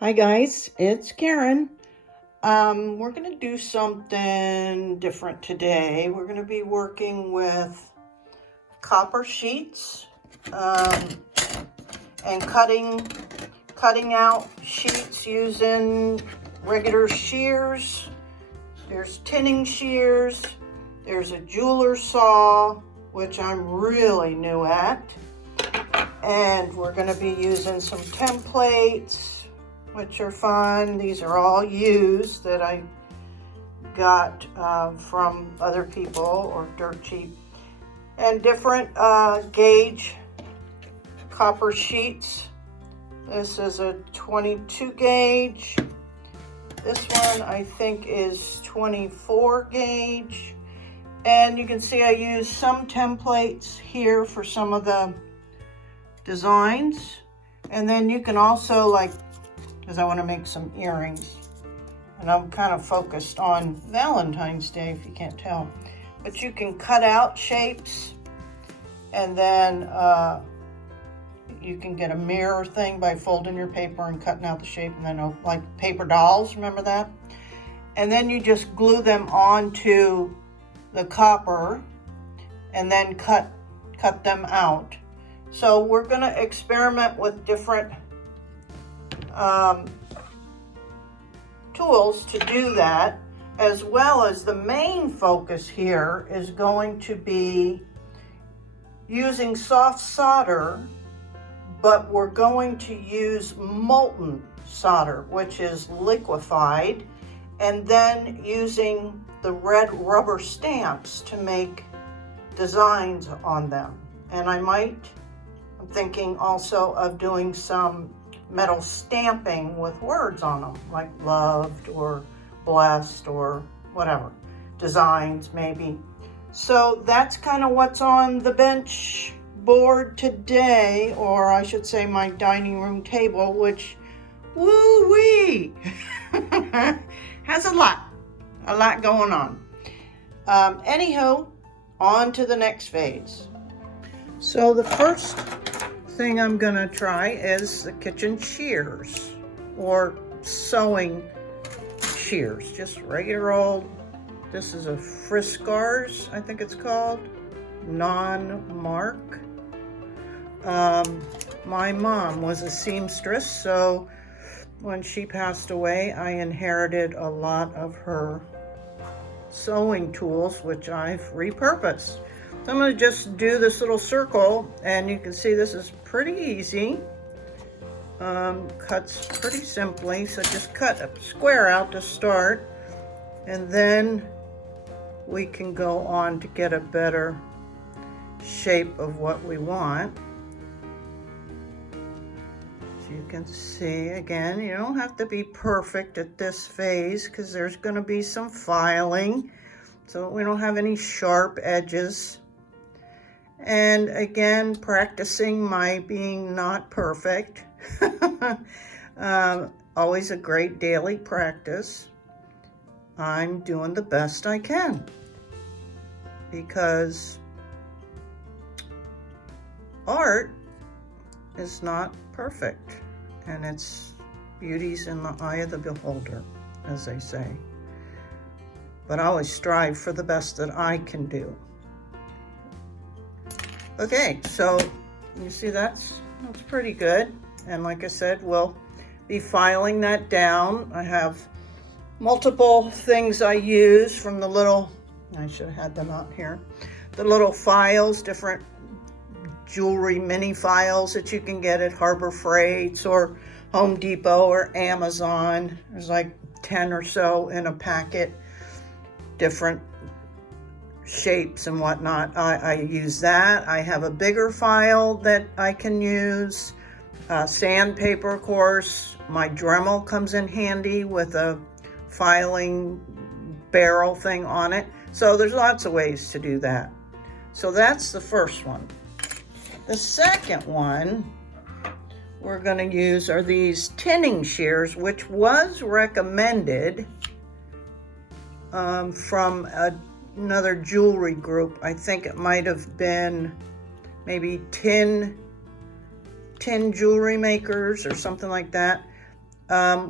Hi guys, it's Karen. We're going to do something different today. We're going to be working with copper sheets and cutting out sheets using regular shears. There's tinning shears. There's a jeweler's saw, which I'm really new at. And we're going to be using some templates, which are fun. These are all used that I got from other people or dirt cheap. And different gauge copper sheets. This is a 22 gauge. This one I think is 24 gauge. And you can see I use some templates here for some of the designs. And then you can also, because I want to make some earrings, and I'm kind of focused on Valentine's Day if you can't tell, but you can cut out shapes, and then you can get a mirror thing by folding your paper and cutting out the shape, and then like paper dolls, remember that? And then you just glue them onto the copper and then cut them out. So we're going to experiment with different tools to do that, as well as the main focus here is going to be using soft solder, but we're going to use molten solder, which is liquefied, and then using the red rubber stamps to make designs on them. And I'm thinking also of doing some metal stamping with words on them, like loved or blessed or whatever, designs maybe. So that's kind of what's on the bench board today, or I should say my dining room table, which woo-wee has a lot going on. Anywho, on to the next phase. So the first thing I'm gonna try is the kitchen shears, or sewing shears, just regular old, this is a Friscars, I think it's called, non-mark. My mom was a seamstress, so when she passed away, I inherited a lot of her sewing tools, which I've repurposed. So I'm going to just do this little circle, and you can see this is pretty easy. Cuts pretty simply, so just cut a square out to start, and then we can go on to get a better shape of what we want. So you can see, again, you don't have to be perfect at this phase because there's going to be some filing, so we don't have any sharp edges. And again, practicing my being not perfect. Always a great daily practice. I'm doing the best I can because art is not perfect, and its beauty's in the eye of the beholder, as they say. But I always strive for the best that I can do. Okay, so you see that's pretty good. And like I said, we'll be filing that down. I have multiple things I use from the little, I should have had them out here, the little files, different jewelry mini files that you can get at Harbor Freights or Home Depot or Amazon. There's like 10 or so in a packet, different shapes and whatnot. I use that. I have a bigger file that I can use. Sandpaper, of course. My Dremel comes in handy with a filing barrel thing on it. So there's lots of ways to do that. So that's the first one. The second one we're going to use are these tinning shears, which was recommended from another jewelry group. I think it might have been maybe tin jewelry makers or something like that.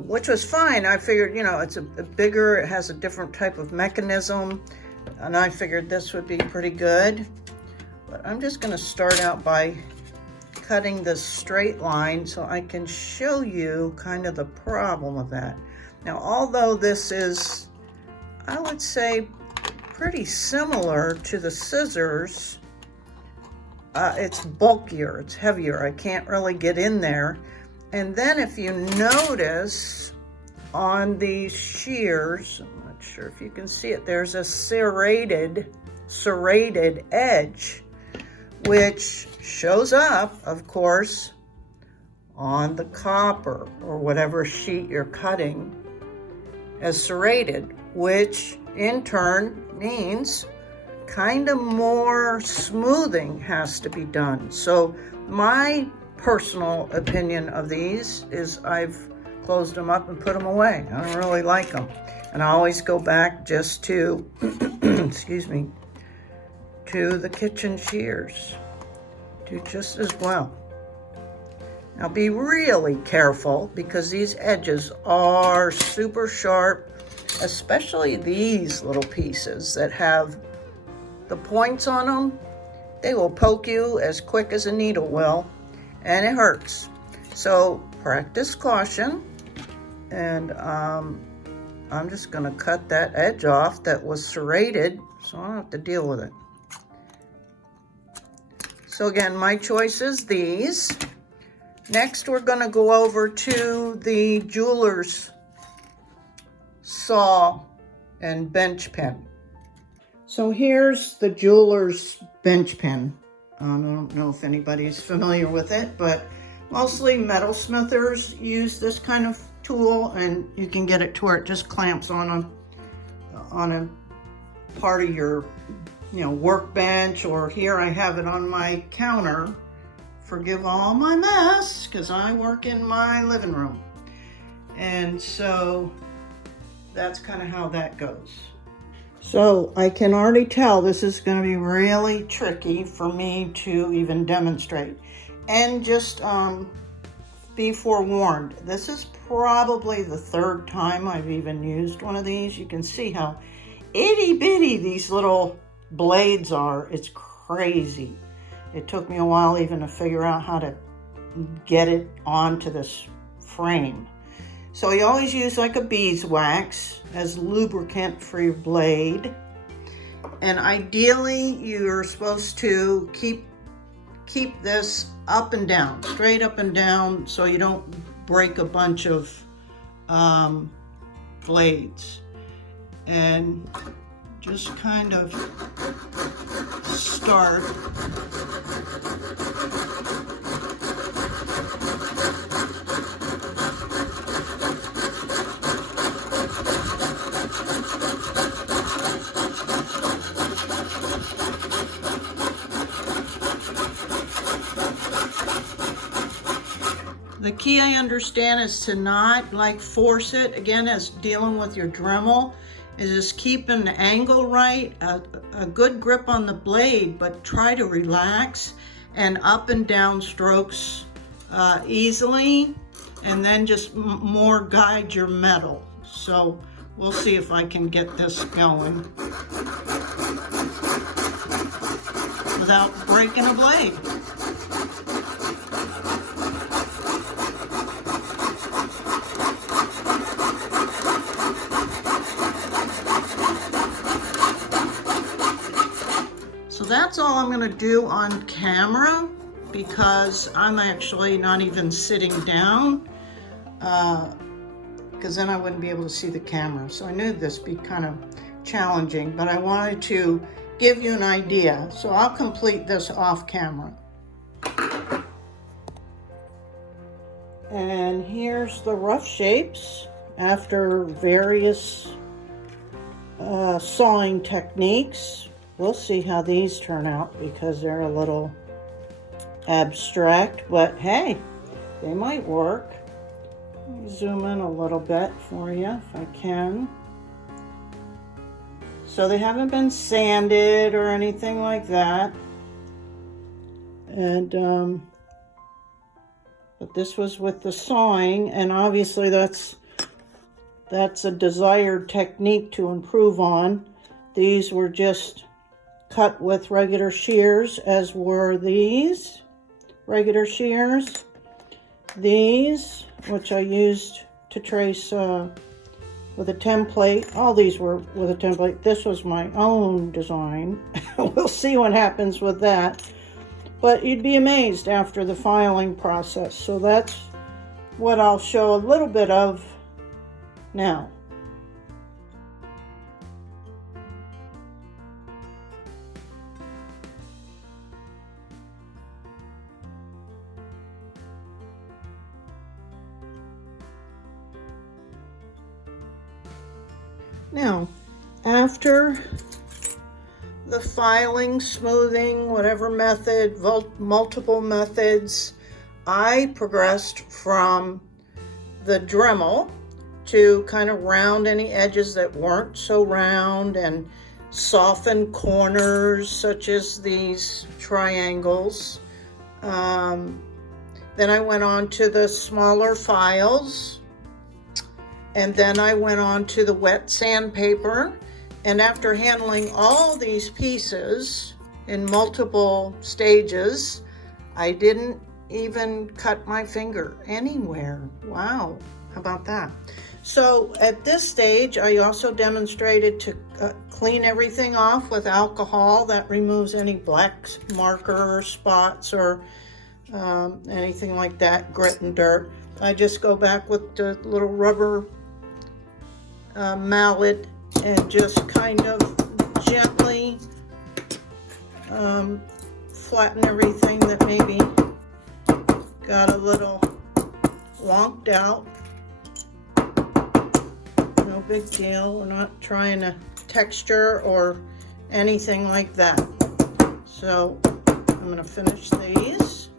which was fine. I figured, you know, it's a bigger, it has a different type of mechanism, and I figured this would be pretty good. But I'm just going to start out by cutting this straight line so I can show you kind of the problem of that. Now, although this is, I would say, pretty similar to the scissors, it's bulkier, it's heavier. I can't really get in there. And then if you notice on these shears, I'm not sure if you can see it, there's a serrated edge, which shows up, of course, on the copper or whatever sheet you're cutting as serrated, which in turn means kind of more smoothing has to be done. So my personal opinion of these is I've closed them up and put them away. I don't really like them. And I always go back just to, excuse me, to the kitchen shears. Do just as well. Now be really careful because these edges are super sharp, especially these little pieces that have the points on them. They will poke you as quick as a needle will, and it hurts. So practice caution, and I'm just going to cut that edge off that was serrated so I don't have to deal with it. So again, my choice is these. Next, we're going to go over to the jeweler's saw and bench pen. So here's the jeweler's bench pen. I don't know if anybody's familiar with it, but mostly metalsmithers use this kind of tool, and you can get it to where it just clamps on a part of your, you know, workbench, or here I have it on my counter. Forgive all my mess, because I work in my living room. And so that's kind of how that goes. So I can already tell this is going to be really tricky for me to even demonstrate. And just be forewarned, this is probably the third time I've even used one of these. You can see how itty bitty these little blades are. It's crazy. It took me a while even to figure out how to get it onto this frame. So you always use like a beeswax as lubricant for your blade. And ideally you're supposed to keep this up and down, straight up and down, so you don't break a bunch of blades. And just kind of start The key, I understand, is to not like force it, again, as dealing with your Dremel, is just keeping the angle right, a good grip on the blade, but try to relax and up and down strokes easily, and then just more guide your metal. So we'll see if I can get this going without breaking a blade. So that's all I'm going to do on camera, because I'm actually not even sitting down, because then I wouldn't be able to see the camera. So I knew this would be kind of challenging, but I wanted to give you an idea. So I'll complete this off camera. And here's the rough shapes after various sawing techniques. We'll see how these turn out because they're a little abstract, but hey, they might work. Let me zoom in a little bit for you if I can. So they haven't been sanded or anything like that. And But this was with the sawing, and obviously that's a desired technique to improve on. These were just cut with regular shears, as were these regular shears. These, which I used to trace with a template. All these were with a template. This was my own design. We'll see what happens with that. But you'd be amazed after the filing process. So that's what I'll show a little bit of now. Now, after the filing, smoothing, whatever method, multiple methods, I progressed from the Dremel to kind of round any edges that weren't so round and soften corners such as these triangles. Then I went on to the smaller files, and then I went on to the wet sandpaper. And after handling all these pieces in multiple stages, I didn't even cut my finger anywhere. Wow, how about that? So at this stage, I also demonstrated to clean everything off with alcohol. That removes any black marker or spots or anything like that, grit and dirt. I just go back with the little rubber mallet and just kind of gently flatten everything that maybe got a little wonked out. No big deal. We're not trying to texture or anything like that. So I'm going to finish these.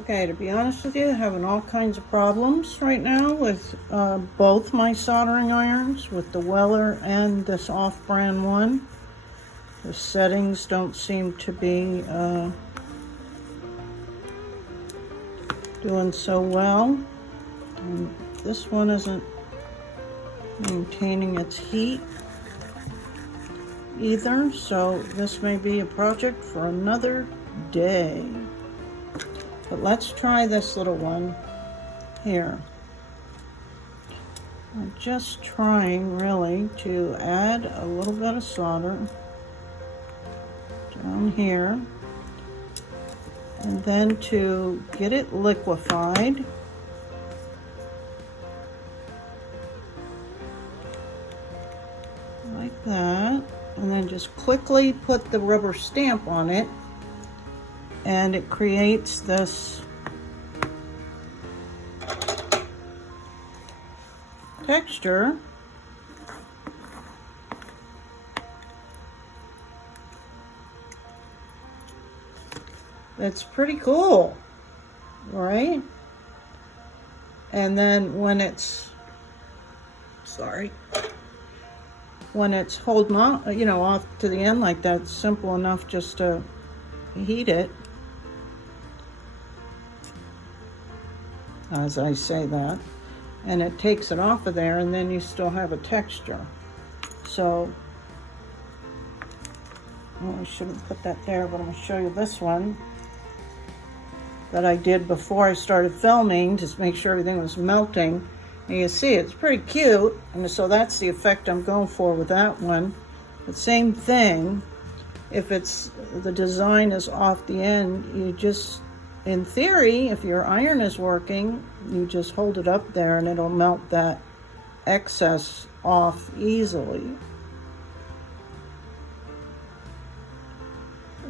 Okay, to be honest with you, having all kinds of problems right now with both my soldering irons, with the Weller and this off-brand one. The settings don't seem to be doing so well. And this one isn't maintaining its heat either, so this may be a project for another day. But let's try this little one here. I'm just trying really to add a little bit of solder down here, and then to get it liquefied. Like that, and then just quickly put the rubber stamp on it, and it creates this texture. That's pretty cool, right? And then when it's, when it's holding on, you know, off to the end like that, it's simple enough just to heat it. As I say that, and it takes it off of there, and then you still have a texture. So, well, I shouldn't put that there, but I'm going to show you this one that I did before I started filming, just make sure everything was melting. And you see it's pretty cute, and so that's the effect I'm going for with that one. But same thing, if it's the design is off the end, you just, in theory, if your iron is working, you just hold it up there and it'll melt that excess off easily.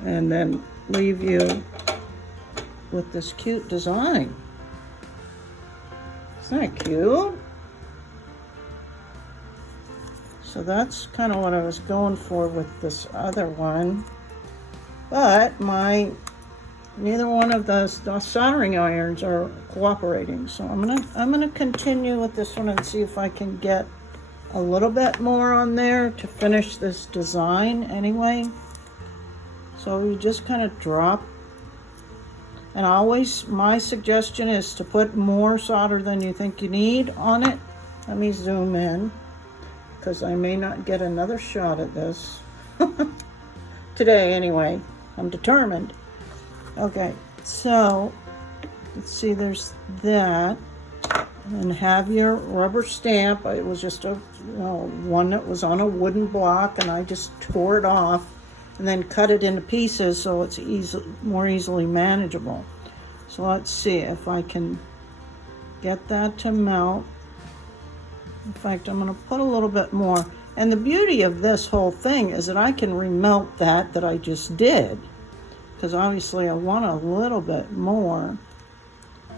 And then leave you with this cute design. Isn't that cute? So that's kind of what I was going for with this other one. But neither one of the soldering irons are cooperating, so I'm gonna continue with this one and see if I can get a little bit more on there to finish this design anyway. So you just kind of drop And always, my suggestion is to put more solder than you think you need on it. Let me zoom in, because I may not get another shot at this. Today, anyway. I'm determined. Okay, so, let's see, there's that. And have your rubber stamp. It was just a one that was on a wooden block, and I just tore it off and then cut it into pieces so it's more easily manageable. So let's see if I can get that to melt. In fact, I'm going to put a little bit more. And the beauty of this whole thing is that I can remelt that I just did, because obviously I want a little bit more.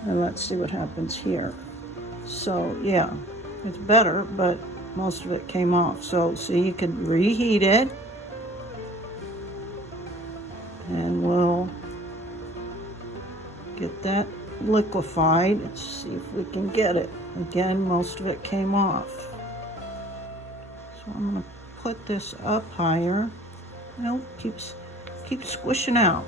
And let's see what happens here. So yeah, it's better, but most of it came off. So see, you can reheat it, and we'll get that liquefied. Let's see if we can get it. Again, most of it came off. So I'm going to put this up higher. Nope, keeps squishing out.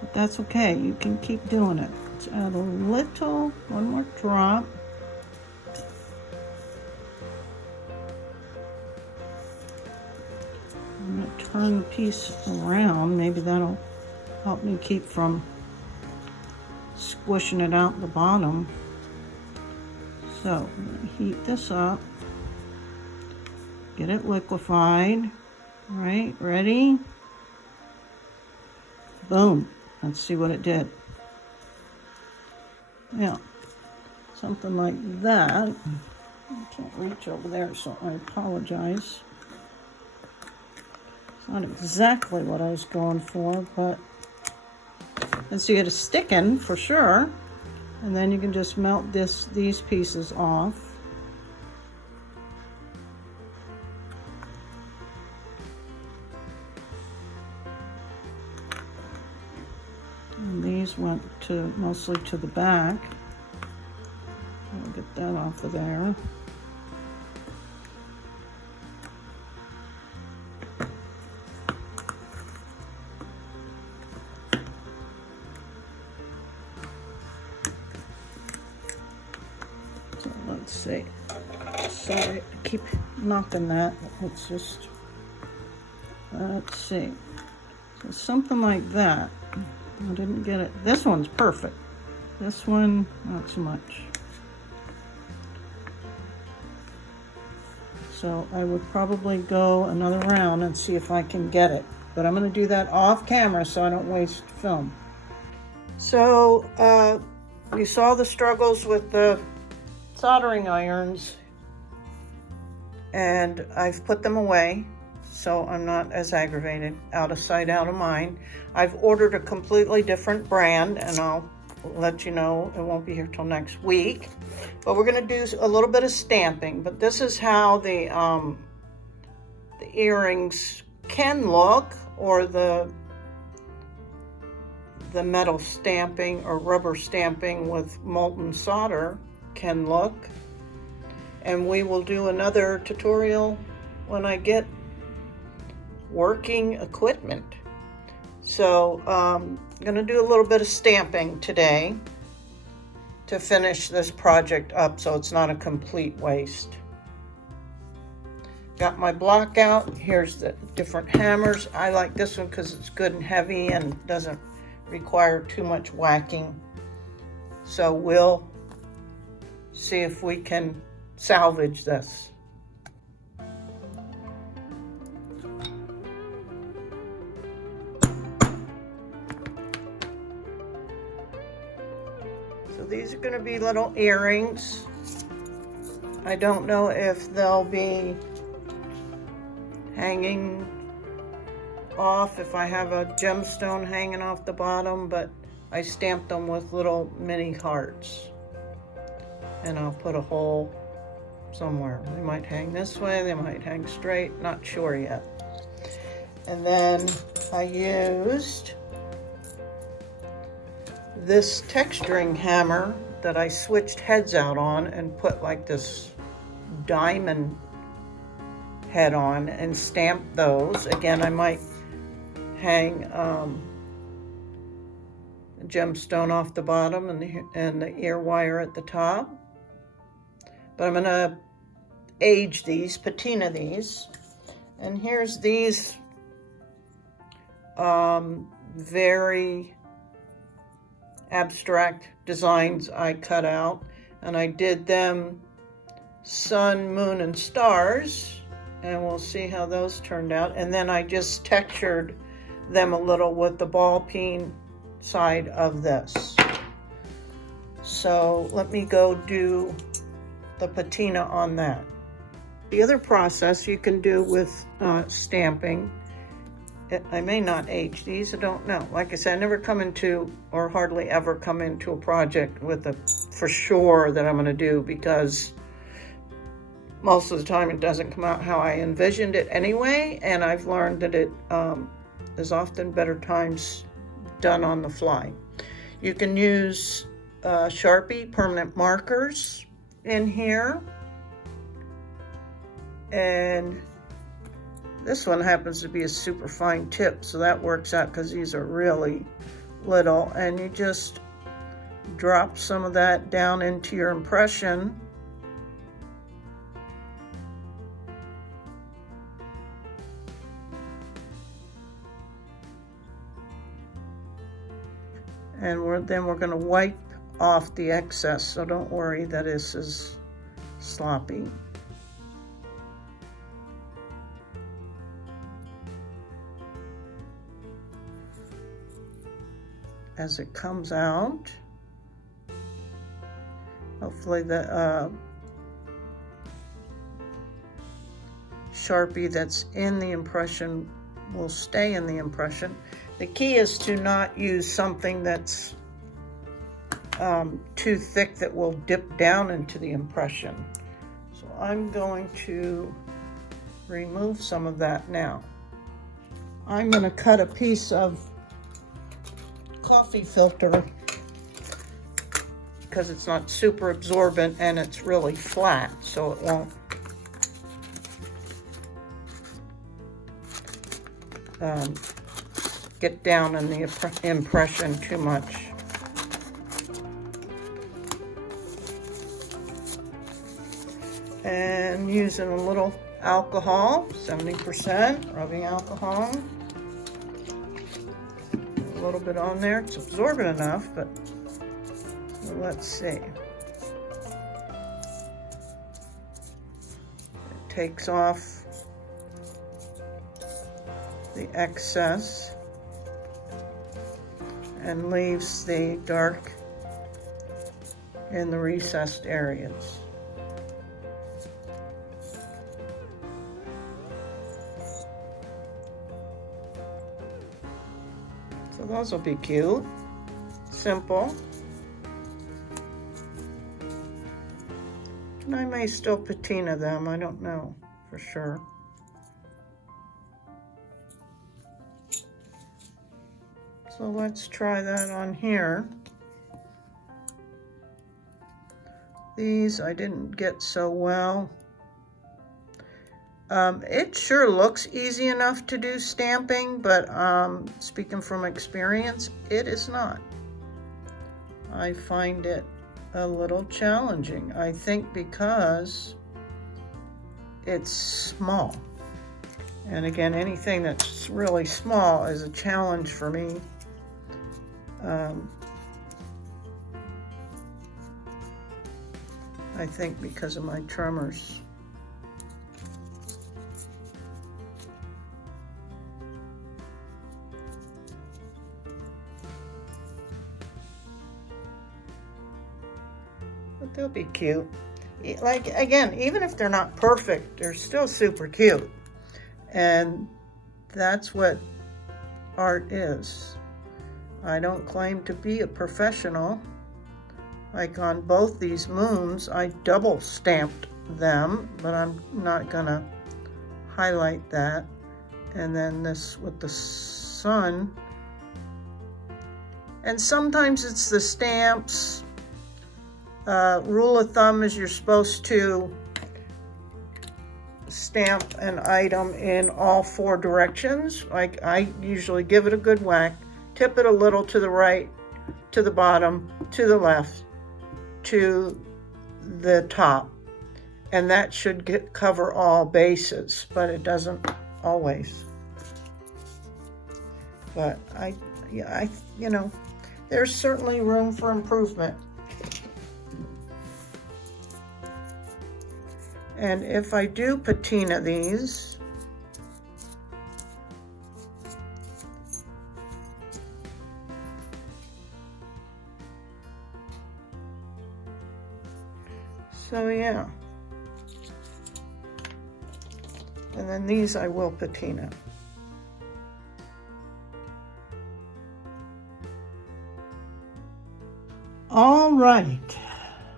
But that's okay, you can keep doing it. Let's add a little, one more drop. I'm going to turn the piece around. Maybe that'll help me keep from squishing it out the bottom. So I'm going to heat this up. Get it liquefied. All right, ready? Boom. Let's see what it did. Yeah, something like that. I can't reach over there, so I apologize. It's not exactly what I was going for, but and so you get a sticking for sure, and then you can just melt these pieces off. And these went mostly to the back. I'll get that off of there. So let's see. Sorry, I keep knocking that. Let's see. So something like that. I didn't get it. This one's perfect. This one, not so much. So I would probably go another round and see if I can get it. But I'm going to do that off camera so I don't waste film. So you saw the struggles with the soldering irons, and I've put them away, so I'm not as aggravated. Out of sight, out of mind. I've ordered a completely different brand, and I'll let you know. It won't be here till next week. But we're going to do a little bit of stamping. But this is how the earrings can look, or the metal stamping or rubber stamping with molten solder can look. And we will do another tutorial when I get working equipment. So I'm going to do a little bit of stamping today to finish this project up so it's not a complete waste. Got my block out. Here's the different hammers. I like this one because it's good and heavy and doesn't require too much whacking. So we'll see if we can salvage this. So these are going to be little earrings. I don't know if they'll be hanging off if I have a gemstone hanging off the bottom, but I stamped them with little mini hearts. And I'll put a hole somewhere. They might hang this way, they might hang straight, not sure yet. And then I used this texturing hammer that I switched heads out on and put like this diamond head on and stamped those. Again, I might hang gemstone off the bottom and the ear wire at the top. But I'm gonna age these, patina these. And here's these very abstract designs I cut out, and I did them sun, moon, and stars, and we'll see how those turned out. And then I just textured them a little with the ball peen side of this. So let me go do the patina on that. The other process you can do with stamping, I may not age these, I don't know. Like I said, I never come into, or hardly ever come into a project with a for sure that I'm gonna do, because most of the time it doesn't come out how I envisioned it anyway, and I've learned that it is often better times done on the fly. You can use Sharpie permanent markers in here, and this one happens to be a super fine tip, so that works out because these are really little, and you just drop some of that down into your impression. And then we're going to wipe off the excess, so don't worry that this is sloppy. As it comes out, hopefully the Sharpie that's in the impression will stay in the impression. The key is to not use something that's too thick that will dip down into the impression. So I'm going to remove some of that now. I'm going to cut a piece of coffee filter because it's not super absorbent and it's really flat, so it won't get down in the impression too much. And using a little alcohol, 70% rubbing alcohol. A little bit on there. It's absorbent enough, but let's see. It takes off the excess and leaves the dark in the recessed areas. So those will be cute, simple. And I may still patina them, I don't know for sure. So let's try that on here. These I didn't get so well. It sure looks easy enough to do stamping, but speaking from experience, it is not. I find it a little challenging, I think, because it's small. And again, anything that's really small is a challenge for me. I think because of my tremors. But they'll be cute. Like, again, even if they're not perfect, they're still super cute. And that's what art is. I don't claim to be a professional. Like on both these moons, I double stamped them, but I'm not gonna highlight that. And then this with the sun. And sometimes it's the stamps. Rule of thumb is you're supposed to stamp an item in all 4 directions. Like I usually give it a good whack, tip it a little to the right to the bottom, to the left, to the top. And that should cover all bases, but it doesn't always. But you know, there's certainly room for improvement. And if I do patina these, so yeah. And then these I will patina. All right.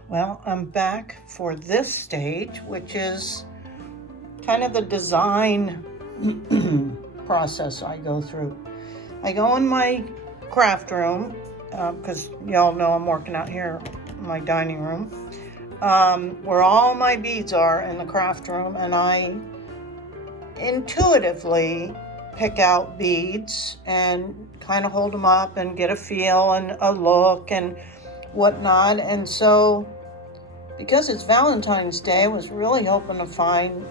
Well, I'm back for this stage, which is kind of the design process I go through. I go in my craft room, because y'all know I'm working out here in my dining room, where all my beads are in the craft room, and I intuitively pick out beads and kind of hold them up and get a feel and a look and whatnot. And so, because it's Valentine's Day, I was really hoping to find,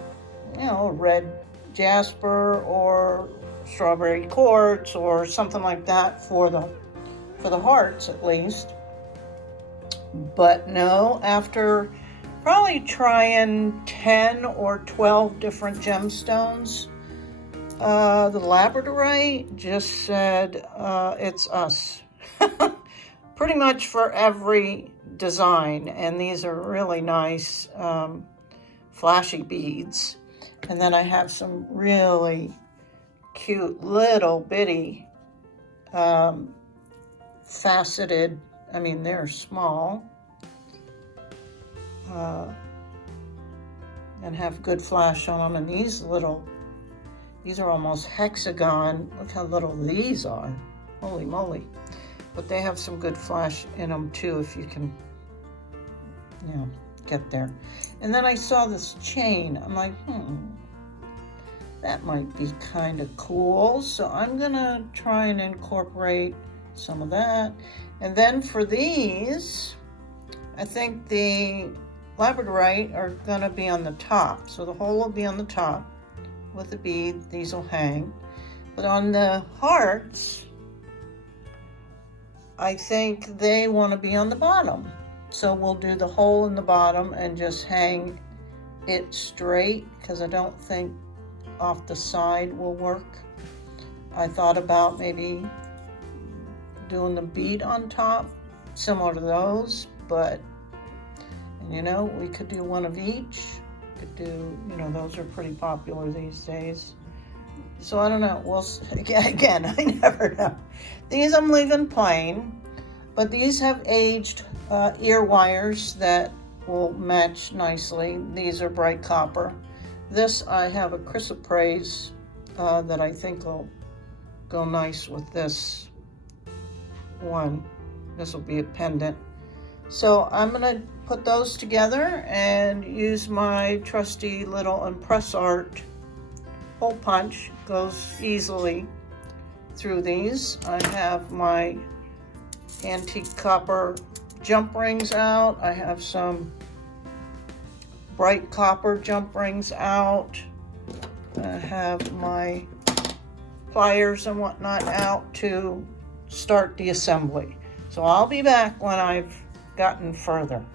you know, a red jasper or strawberry quartz or something like that for the hearts at least. But no, after probably trying 10 or 12 different gemstones, the labradorite just said, it's us. Pretty much for every design. And these are really nice, flashy beads. And then I have some really cute little bitty faceted, I mean, they're small, and have good flash on them. And these are almost hexagon. Look how little these are. Holy moly. But they have some good flash in them too, if you can, you know, get there. And then I saw this chain. I'm like, that might be kind of cool. So I'm gonna try and incorporate some of that. And then for these, I think the labradorite are gonna be on the top. So the hole will be on the top with the bead. These will hang. But on the hearts, I think they want to be on the bottom. So we'll do the hole in the bottom and just hang it straight, because I don't think off the side will work. I thought about maybe doing the bead on top, similar to those, but, you know, we could do one of each. Could do, you know, those are pretty popular these days. So I don't know. Well, again, I never know. These I'm leaving plain, but these have aged ear wires that will match nicely. These are bright copper. This, I have a chrysoprase that I think will go nice with this one. This will be a pendant. So I'm gonna put those together and use my trusty little ImpressArt hole punch. Goes easily through these. I have my antique copper jump rings out. I have some bright copper jump rings out. I have my pliers and whatnot out to start the assembly. So I'll be back when I've gotten further.